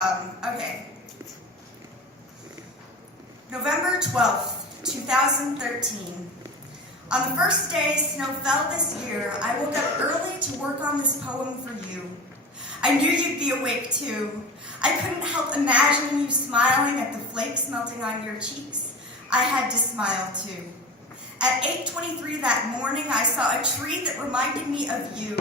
Okay. November 12th, 2013. On the first day snow fell this year, I woke up early to work on this poem for you. I knew you'd be awake too. I couldn't help imagining you smiling at the flakes melting on your cheeks. I had to smile too. At 8:23 that morning, I saw a tree that reminded me of you.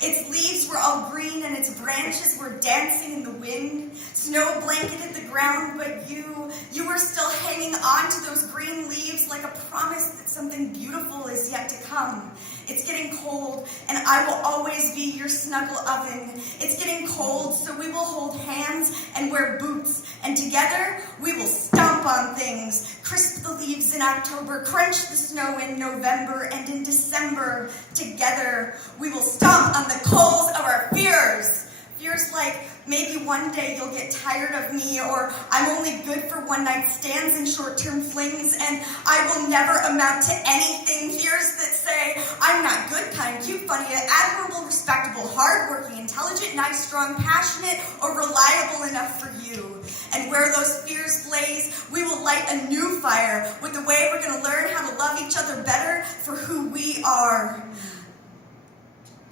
Its leaves were all green and its branches were dancing in the wind. Snow blanketed the ground, but you were still hanging on to those green leaves like a promise that something beautiful is yet to come. It's getting cold, and I will always be your snuggle oven. It's getting cold, so we will hold hands and wear boots, and together we will stomp on things, crisp the leaves in October, crunch the snow in November, and in December, together we will stomp on the coals of our fears. Fears like maybe one day you'll get tired of me, or I'm only good for one-night stands and short-term flings, and I will never amount to anything. Fears that say I'm not good, kind, cute, funny, admirable, respectable, hardworking, intelligent, nice, strong, passionate, or reliable enough for you. And where those fears blaze, we will light a new fire with the way we're going to learn how to love each other better for who we are.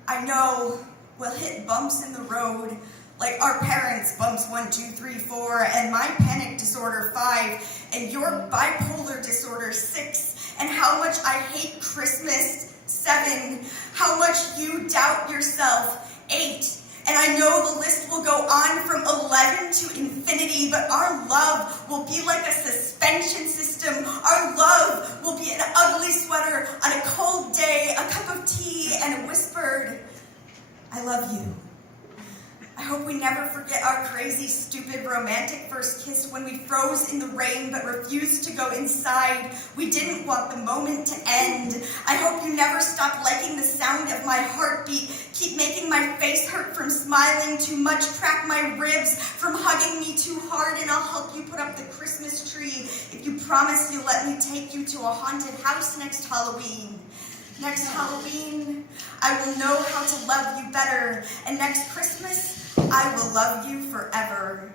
I know we'll hit bumps in the road, like our parents' bumps 1, 2, 3, 4, and my panic disorder 5, and your bipolar disorder 6, and how much I hate Christmas 7, how much you doubt yourself 8. And I know the list will go on from 11 to infinity, but our love will be like a suspension system. Our love will be an ugly sweater on a cold day, a cup of tea, and a whispered, I love you. I hope we never forget our crazy, stupid, romantic first kiss when we froze in the rain but refused to go inside. We didn't want the moment to end. I hope you never stop liking the sound of my heartbeat. Keep making my face hurt from smiling too much. Crack my ribs from hugging me too hard, and I'll help you put up the Christmas tree if you promise you'll let me take you to a haunted house next Halloween. Next Halloween, I will know how to love you better, and next Christmas, I will love you forever.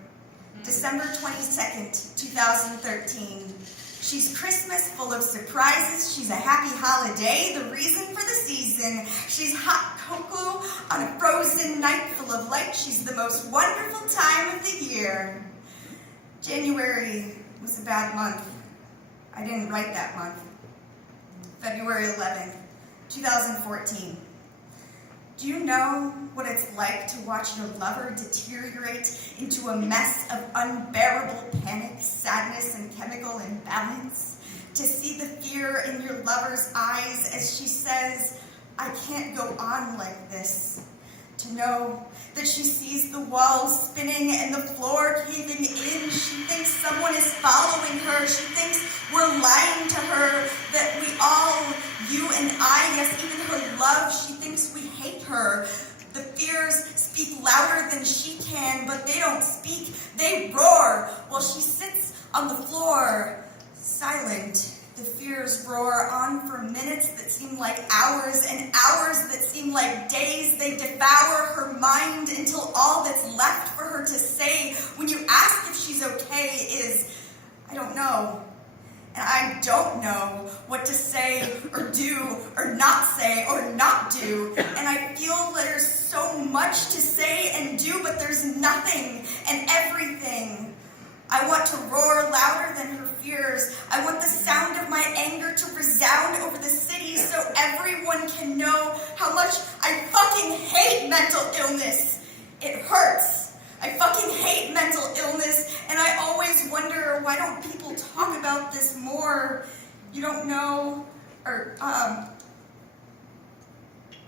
December 22nd, 2013. She's Christmas, full of surprises. She's a happy holiday, the reason for the season. She's hot cocoa on a frozen night full of light. She's the most wonderful time of the year. January was a bad month. I didn't write that month. February 11th, 2014. Do you know what it's like to watch your lover deteriorate into a mess of unbearable panic, sadness, and chemical imbalance? To see the fear in your lover's eyes as she says, I can't go on like this. To know that she sees the walls spinning and the floor caving in. She thinks someone is following her. She thinks we're lying to her, that we all, you and I, yes, even her love, she thinks we hate her. The fears speak louder than she can, but they don't speak, they roar while she sits on the floor, silent. The fears roar on for minutes that seem like hours and hours that seem like days. They devour her mind until all that's left for her to say when you ask if she's okay is, I don't know. And I don't know what to say or do or not say or not do. And I feel there's so much to say and do, but there's nothing and everything. I want to roar louder than her fears. I want the sound of my anger to resound over the city so everyone can know how much I fucking hate mental illness. It hurts. I fucking hate mental illness, and I always wonder, why don't people talk about this more? You don't know, or, I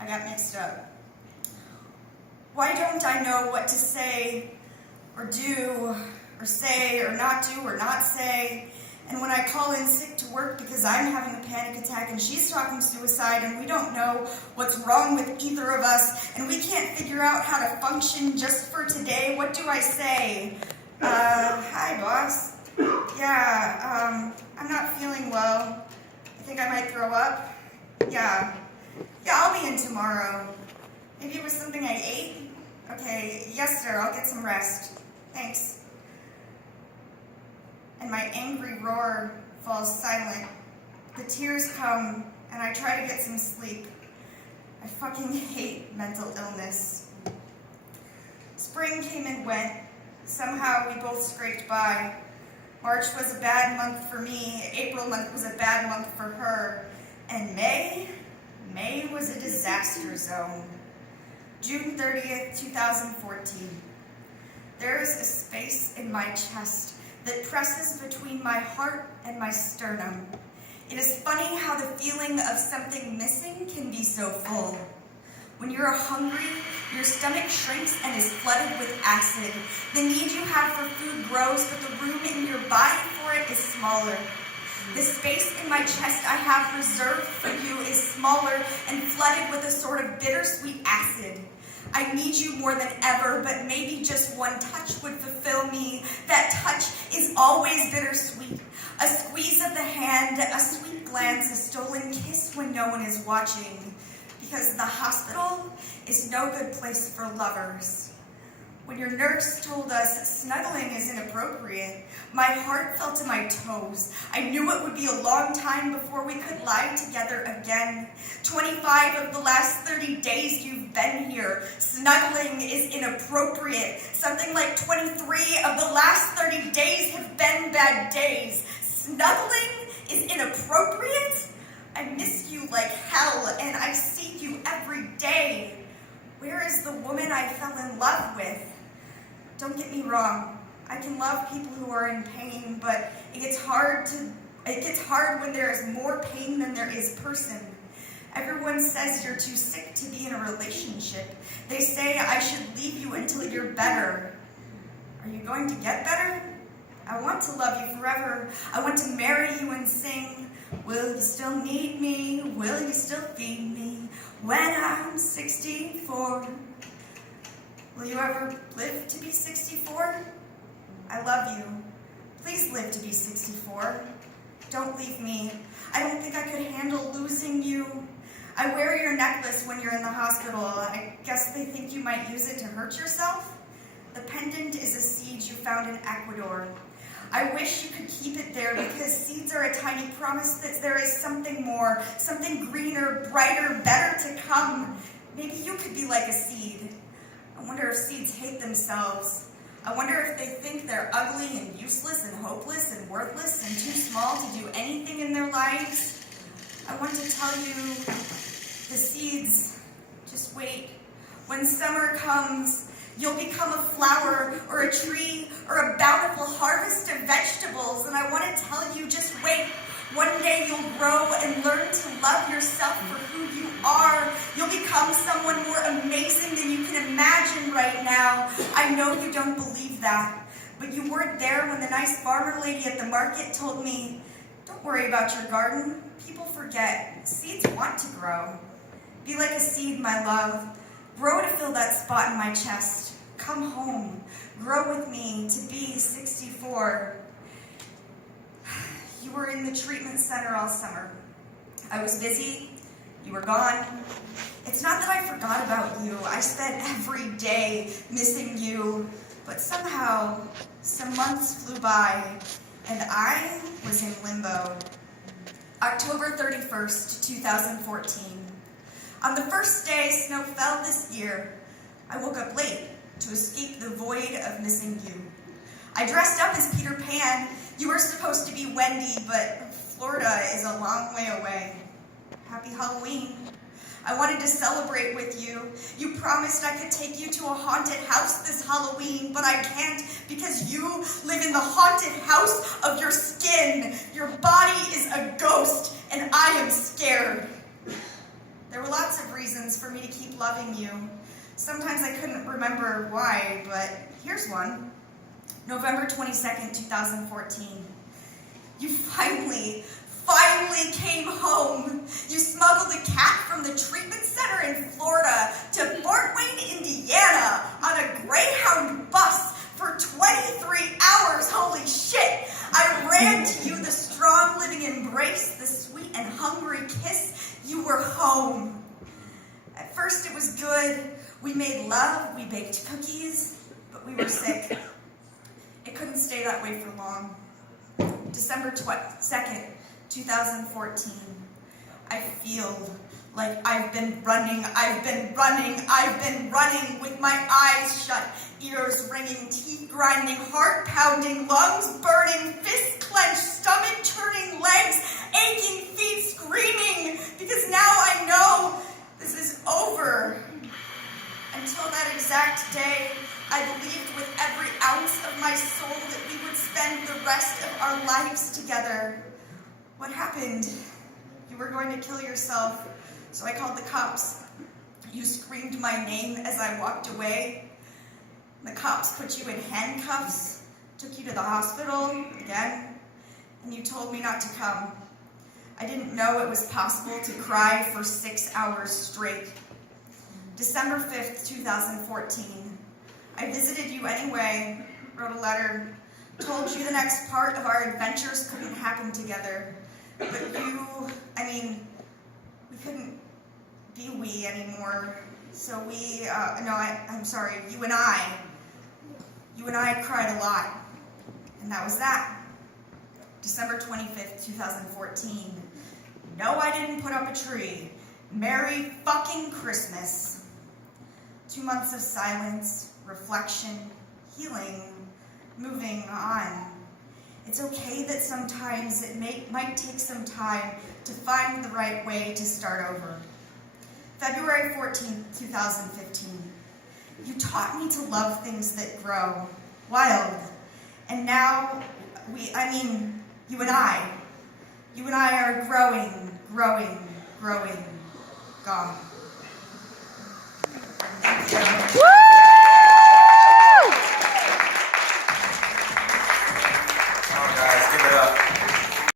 got mixed up. Why don't I know what to say or do or say or not do or not say? And when I call in sick to work because I'm having a panic attack and she's talking suicide and we don't know what's wrong with either of us and we can't figure out how to function just for today, what do I say? Hi, boss. Yeah, I'm not feeling well. I think I might throw up. Yeah, I'll be in tomorrow. Maybe it was something I ate? Okay, yes, sir, I'll get some rest. Thanks. And my angry roar falls silent. The tears come, and I try to get some sleep. I fucking hate mental illness. Spring came and went. Somehow we both scraped by. March was a bad month for me. April month was a bad month for her. And May was a disaster zone. June 30th, 2014. There is a space in my chest that presses between my heart and my sternum. It is funny how the feeling of something missing can be so full. When you're hungry, your stomach shrinks and is flooded with acid. The need you have for food grows, but the room in your body for it is smaller. The space in my chest I have reserved for you is smaller and flooded with a sort of bittersweet acid. I need you more than ever, but maybe just one touch would fulfill me. That touch is always bittersweet. A squeeze of the hand, a sweet glance, a stolen kiss when no one is watching. Because the hospital is no good place for lovers. When your nurse told us snuggling is inappropriate, my heart fell to my toes. I knew it would be a long time before we could lie together again. 25 of the last 30 days you've been here. Snuggling is inappropriate. Something like 23 of the last 30 days have been bad days. Snuggling is inappropriate? I miss you like hell, and I see you every day. Where is the woman I fell in love with? Don't get me wrong. I can love people who are in pain, but it gets hard when there is more pain than there is person. Everyone says you're too sick to be in a relationship. They say I should leave you until you're better. Are you going to get better? I want to love you forever. I want to marry you and sing, will you still need me? Will you still feed me when I'm 64? Will you ever live to be 64? I love you. Please live to be 64. Don't leave me. I don't think I could handle losing you. I wear your necklace when you're in the hospital. I guess they think you might use it to hurt yourself. The pendant is a seed you found in Ecuador. I wish you could keep it there because seeds are a tiny promise that there is something more, something greener, brighter, better to come. Maybe you could be like a seed. I wonder if seeds hate themselves. I wonder if they think they're ugly and useless and hopeless and worthless and too small to do anything in their lives. I want to tell you, the seeds, just wait. When summer comes, you'll become a flower or a tree or a bountiful harvest of vegetables. And I want to tell you, just wait. One day you'll grow and learn to love yourself for who you are. You'll become someone more amazing than you can imagine right now. I know you don't believe that, but you weren't there when the nice farmer lady at the market told me, don't worry about your garden. People forget. Seeds want to grow. Be like a seed, my love. Grow to fill that spot in my chest. Come home. Grow with me to be 64. You were in the treatment center all summer. I was busy. You were gone. It's not that I forgot about you. I spent every day missing you. But somehow, some months flew by, and I was in limbo. October 31st, 2014. On the first day snow fell this year, I woke up late to escape the void of missing you. I dressed up as Peter Pan. You were supposed to be Wendy, but Florida is a long way away. Happy Halloween. I wanted to celebrate with you. You promised I could take you to a haunted house this Halloween, but I can't because you live in the haunted house of your skin. Your body is a ghost, and I am scared. There were lots of reasons for me to keep loving you. Sometimes I couldn't remember why, but here's one. November 22nd, 2014. You finally came home. You smuggled a cat from the treatment center in Florida to Fort Wayne, Indiana on a Greyhound bus for 23 hours. Holy shit. I ran to you, the strong living embrace, the sweet and hungry kiss. You were home. At first it was good. We made love, we baked cookies, but we were sick. couldn't stay that way for long. December 2nd, 2014. I feel like I've been running with my eyes shut, ears ringing, teeth grinding, heart pounding, lungs burning, fists clenched, stomach turning, legs aching, feet screaming, because now I know this is over. Until that exact day, I believed with every ounce of my soul that we would spend the rest of our lives together. What happened? You were going to kill yourself, so I called the cops. You screamed my name as I walked away. The cops put you in handcuffs, took you to the hospital again, and you told me not to come. I didn't know it was possible to cry for 6 hours straight. December 5th, 2014. I visited you anyway, wrote a letter, told you the next part of our adventures couldn't happen together. But we couldn't be we anymore. So I'm sorry, you and I cried a lot. And that was that. December 25th, 2014. No, I didn't put up a tree. Merry fucking Christmas. 2 months of silence, reflection, healing, moving on. It's okay that sometimes it might take some time to find the right way to start over. February 14th, 2015. You taught me to love things that grow, wild. And now, you and I are growing, gone.